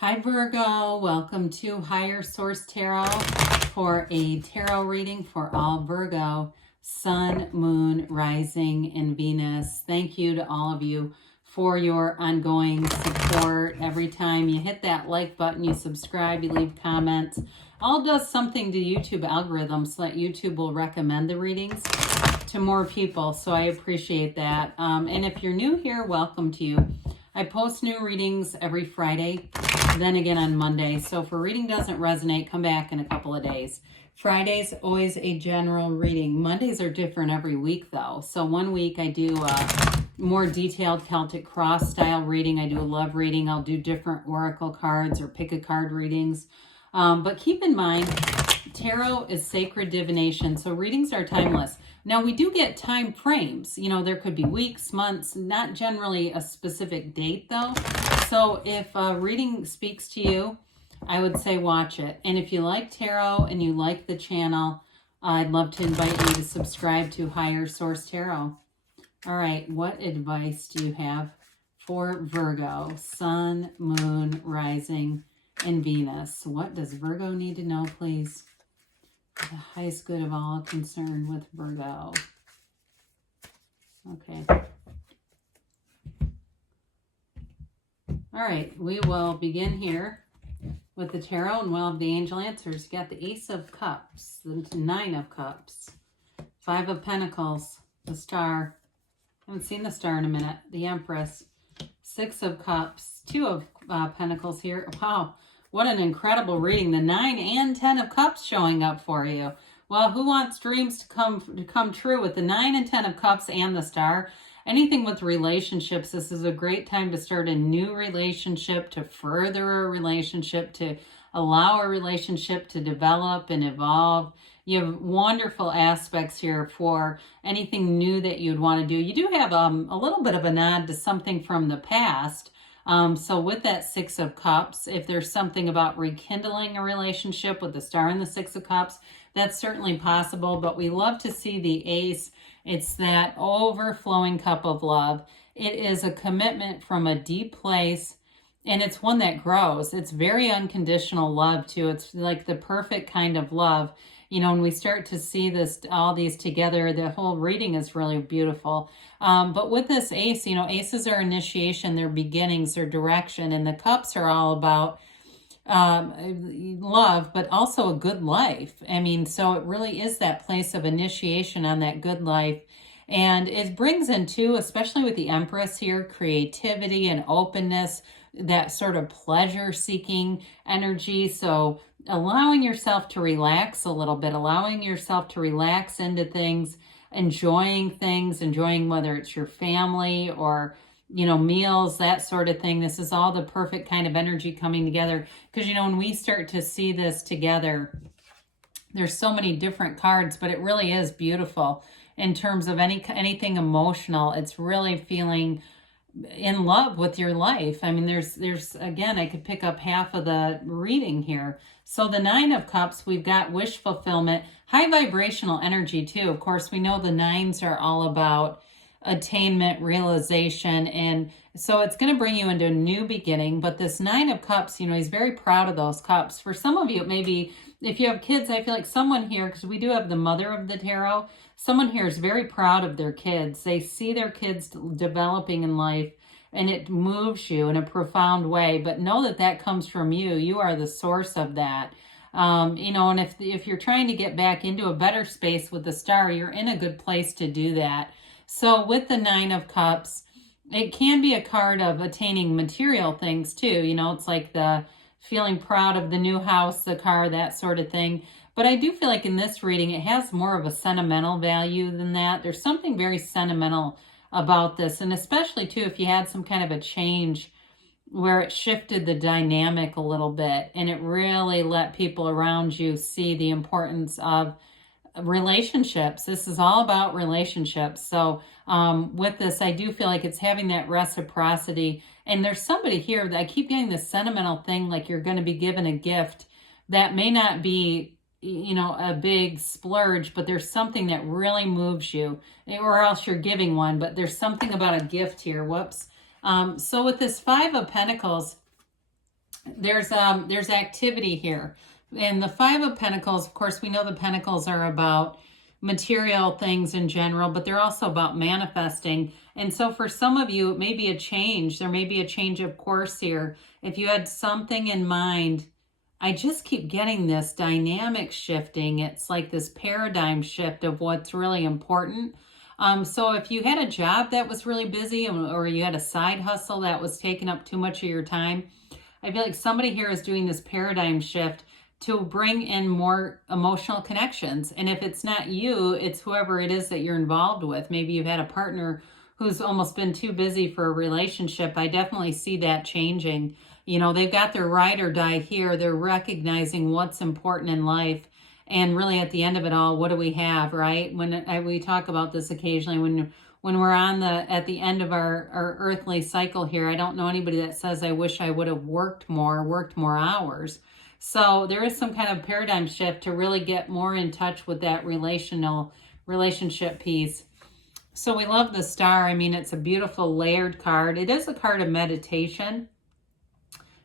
Hi Virgo, welcome to Higher Source Tarot for a tarot reading for all Virgo, Sun, Moon, Rising, and Venus. Thank you to all of you for your ongoing support. Every time you hit that like button, you subscribe, you leave comments, all does something to YouTube algorithms so that YouTube will recommend the readings to more people. So I appreciate that. And if you're new here, welcome to you. I post new readings every Friday, then again on Monday. So if a reading doesn't resonate, come back in a couple of days. Friday's always a general reading. Mondays are different every week though. So one week I do a more detailed Celtic cross style reading. I do a love reading. I'll do different oracle cards or pick a card readings. But keep in mind, tarot is sacred divination, so readings are timeless. Now, we do get time frames. You know, there could be weeks, months, not generally a specific date, though. So if a reading speaks to you, I would say watch it. And if you like tarot and you like the channel, I'd love to invite you to subscribe to Higher Source Tarot. All right, what advice do you have for Virgo, Sun, Moon, Rising, and Venus? What does Virgo need to know, please? The highest good of all concerned with Virgo. Okay. All right, we will begin here with the tarot, and we'll have the angel answers. You got the Ace of Cups, the Nine of Cups, Five of Pentacles, the Star. Haven't seen the Star in a minute. The Empress, Six of Cups, Two of Pentacles here. Wow. What an incredible reading. The 9 and 10 of Cups showing up for you. Well, who wants dreams to come true with the 9 and 10 of Cups and the Star? Anything with relationships, this is a great time to start a new relationship, to further a relationship, to allow a relationship to develop and evolve. You have wonderful aspects here for anything new that you'd want to do. You do have a little bit of a nod to something from the past. So with that Six of Cups, if there's something about rekindling a relationship with the Star and the Six of Cups, that's certainly possible. But we love to see the Ace. It's that overflowing cup of love. It is a commitment from a deep place, and it's one that grows. It's very unconditional love too. It's like the perfect kind of love. You know, when we start to see this, all these together, the whole reading is really beautiful. But with this Ace, you know, Aces are initiation, they're beginnings, they're direction, and the Cups are all about love, but also a good life. I mean, so it really is that place of initiation on that good life. And it brings in too, especially with the Empress here, creativity and openness, that sort of pleasure-seeking energy. So allowing yourself to relax a little bit, allowing yourself to relax into things, enjoying whether it's your family or, you know, meals, that sort of thing. This is all the perfect kind of energy coming together. Because, you know, when we start to see this together, there's so many different cards, but it really is beautiful in terms of anything emotional. It's really feeling in love with your life. I mean, there's again, I could pick up half of the reading here. So the Nine of Cups, we've got wish fulfillment, high vibrational energy too. Of course, we know the nines are all about attainment, realization, and so it's going to bring you into a new beginning. But this Nine of Cups, you know, he's very proud of those cups. For some of you, maybe if you have kids, I feel like someone here, because we do have the Mother of the Tarot, someone here is very proud of their kids. They see their kids developing in life, and it moves you in a profound way. But know that that comes from you. You are the source of that. You know, and if you're trying to get back into a better space with the Star, you're in a good place to do that. So with the Nine of Cups, it can be a card of attaining material things too. You know, it's like the feeling proud of the new house, the car, that sort of thing. But I do feel like in this reading, it has more of a sentimental value than that. There's something very sentimental about this. And especially too, if you had some kind of a change where it shifted the dynamic a little bit and it really let people around you see the importance of relationships. This is all about relationships. So with this, I do feel like it's having that reciprocity. And there's somebody here that I keep getting this sentimental thing, like you're going to be given a gift that may not be, you know, a big splurge, but there's something that really moves you, or else you're giving one, but there's something about a gift here. Whoops. So with this Five of Pentacles, There's activity here. And the Five of Pentacles, of course, we know the Pentacles are about material things in general, but they're also about manifesting. And so for some of you, it may be a change. There may be a change of course here. If you had something in mind, I just keep getting this dynamic shifting. It's like this paradigm shift of what's really important. So if you had a job that was really busy, or you had a side hustle that was taking up too much of your time, I feel like somebody here is doing this paradigm shift to bring in more emotional connections. And if it's not you, it's whoever it is that you're involved with. Maybe you've had a partner who's almost been too busy for a relationship. I definitely see that changing. You know, they've got their ride or die here. They're recognizing what's important in life. And really at the end of it all, what do we have, right? We talk about this occasionally when we're at the end of our earthly cycle here. I don't know anybody that says, I wish I would have worked more hours. So there is some kind of paradigm shift to really get more in touch with that relationship piece. So we love the star. I mean, it's a beautiful layered card. It is a card of meditation,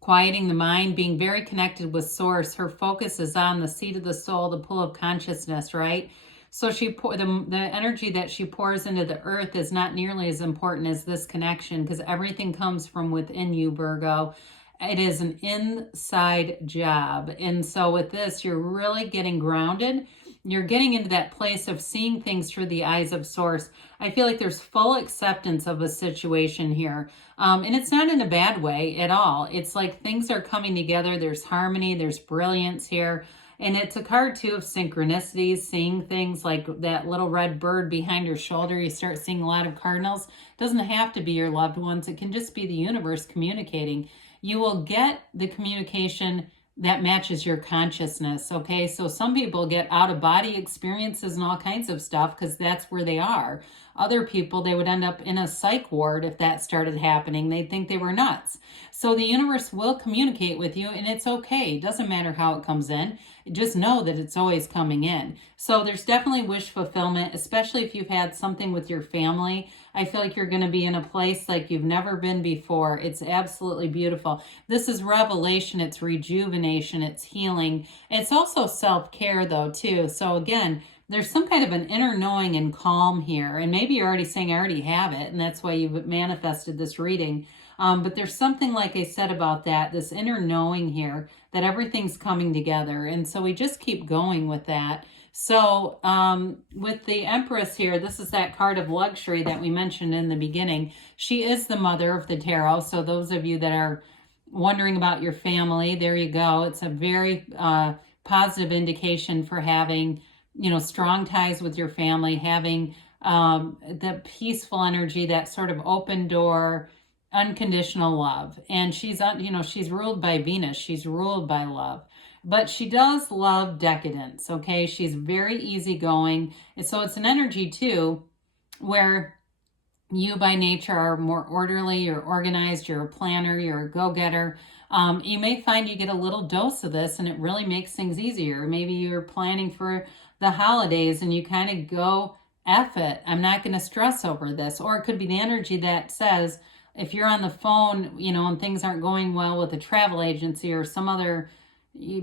quieting the mind, being very connected with source. Her focus is on the seat of the soul, the pool of consciousness, right? So the energy that she pours into the earth is not nearly as important as this connection, because everything comes from within you, Virgo. It is an inside job. And so with this, you're really getting grounded. You're getting into that place of seeing things through the eyes of source. I feel like there's full acceptance of a situation here. And it's not in a bad way at all. It's like things are coming together. There's harmony. There's brilliance here. And it's a card, too, of synchronicities, seeing things like that little red bird behind your shoulder. You start seeing a lot of cardinals. It doesn't have to be your loved ones. It can just be the universe communicating. You will get the communication that matches your consciousness, okay? So some people get out-of-body experiences and all kinds of stuff because that's where they are. Other people, they would end up in a psych ward if that started happening. They'd think they were nuts. So the universe will communicate with you, and it's okay. It doesn't matter how it comes in. Just know that it's always coming in. So there's definitely wish fulfillment, especially if you've had something with your family. I feel like you're going to be in a place like you've never been before. It's absolutely beautiful. This is revelation. It's rejuvenation. It's healing. It's also self-care, though, too. So again, there's some kind of an inner knowing and calm here. And maybe you're already saying, I already have it, and that's why you've manifested this reading. But there's something, like I said, about that, this inner knowing here, that everything's coming together. And so we just keep going with that. So with the Empress here, this is that card of luxury that we mentioned in the beginning. She is the mother of the tarot. So those of you that are wondering about your family, there you go. It's a very positive indication for having, you know, strong ties with your family, having the peaceful energy, that sort of open door, unconditional love. And she's, you know, she's ruled by Venus. She's ruled by love. But she does love decadence, okay? She's very easygoing. And so it's an energy, too, where you by nature are more orderly, you're organized, you're a planner, you're a go-getter. You may find you get a little dose of this and it really makes things easier. Maybe you're planning for the holidays and you kind of go, F it, I'm not going to stress over this. Or it could be the energy that says, if you're on the phone, you know, and things aren't going well with a travel agency or some other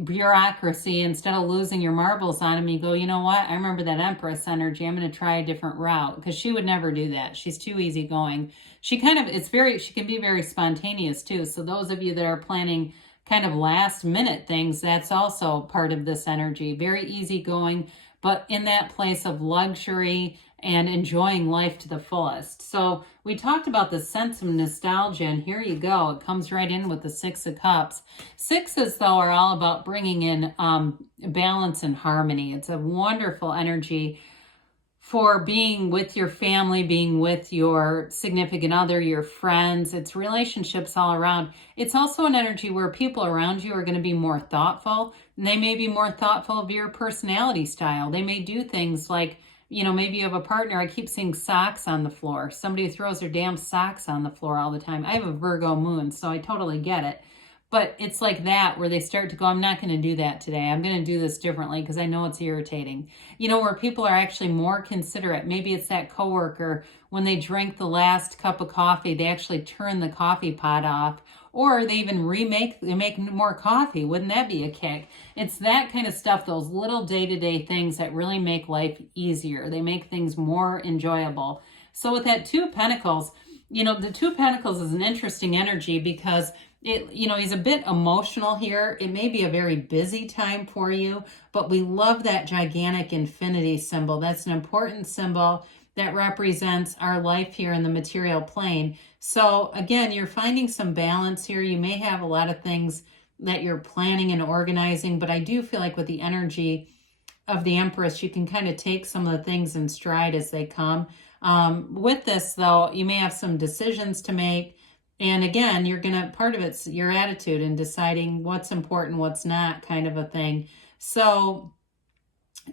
bureaucracy, instead of losing your marbles on them, you go, you know what, I remember that Empress energy, I'm going to try a different route, because she would never do that. She's too easygoing. She can be very spontaneous too. So those of you that are planning kind of last minute things, that's also part of this energy. Very easygoing, but in that place of luxury and enjoying life to the fullest. So we talked about the sense of nostalgia, and here you go. It comes right in with the Six of Cups. Sixes, though, are all about bringing in balance and harmony. It's a wonderful energy for being with your family, being with your significant other, your friends. It's relationships all around. It's also an energy where people around you are going to be more thoughtful, and they may be more thoughtful of your personality style. They may do things like, you know, maybe you have a partner. I keep seeing socks on the floor. Somebody who throws their damn socks on the floor all the time. I have a Virgo moon, so I totally get it. But it's like that, where they start to go, I'm not going to do that today. I'm going to do this differently because I know it's irritating. You know, where people are actually more considerate. Maybe it's that coworker, when they drink the last cup of coffee, they actually turn the coffee pot off. or they even they make more coffee. Wouldn't that be a kick? It's that kind of stuff, those little day-to-day things that really make life easier. They make things more enjoyable. So with that Two of Pentacles, the Two of Pentacles is an interesting energy because he's a bit emotional here. It may be a very busy time for you, but we love that gigantic infinity symbol. That's an important symbol that represents our life here in the material plane. So again, you're finding some balance here. You may have a lot of things that you're planning and organizing, but I do feel like with the energy of the Empress, you can kind of take some of the things in stride as they come. With this, though, you may have some decisions to make. And again, part of it's your attitude and deciding what's important, what's not, kind of a thing. So,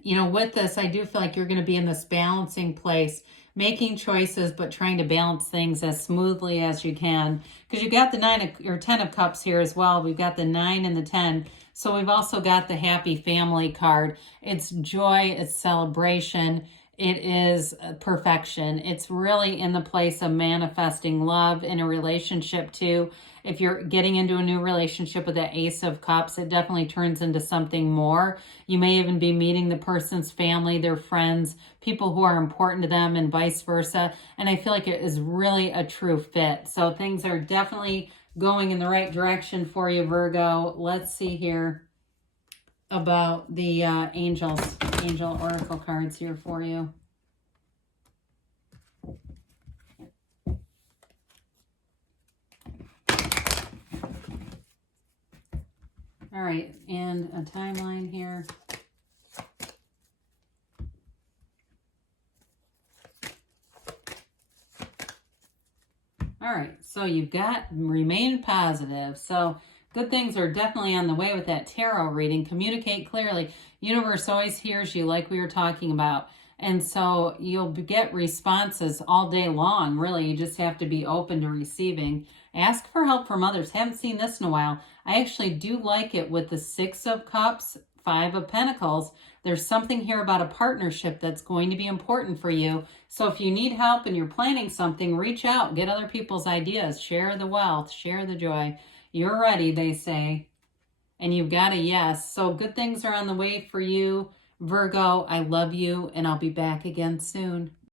with this, I do feel like you're going to be in this balancing place, making choices, but trying to balance things as smoothly as you can. Because you've got the 10 of Cups here as well. We've got the 9 and the 10. So we've also got the Happy Family card. It's joy, it's celebration. It is perfection. It's really in the place of manifesting love in a relationship too. If you're getting into a new relationship with that Ace of Cups, it definitely turns into something more. You may even be meeting the person's family, their friends, people who are important to them, and vice versa. And I feel like it is really a true fit. So things are definitely going in the right direction for you, Virgo. Let's see here about the angel oracle cards here for you. All right, and a timeline here. All right, so you've got remain positive. So good things are definitely on the way with that tarot reading. Communicate clearly. Universe always hears you, like we were talking about. And so you'll get responses all day long, really. You just have to be open to receiving. Ask for help from others. Haven't seen this in a while. I actually do like it with the 6 of Cups, 5 of Pentacles. There's something here about a partnership that's going to be important for you. So if you need help and you're planning something, reach out, get other people's ideas, share the wealth, share the joy. You're ready, they say. And you've got a yes. So good things are on the way for you, Virgo. I love you, and I'll be back again soon.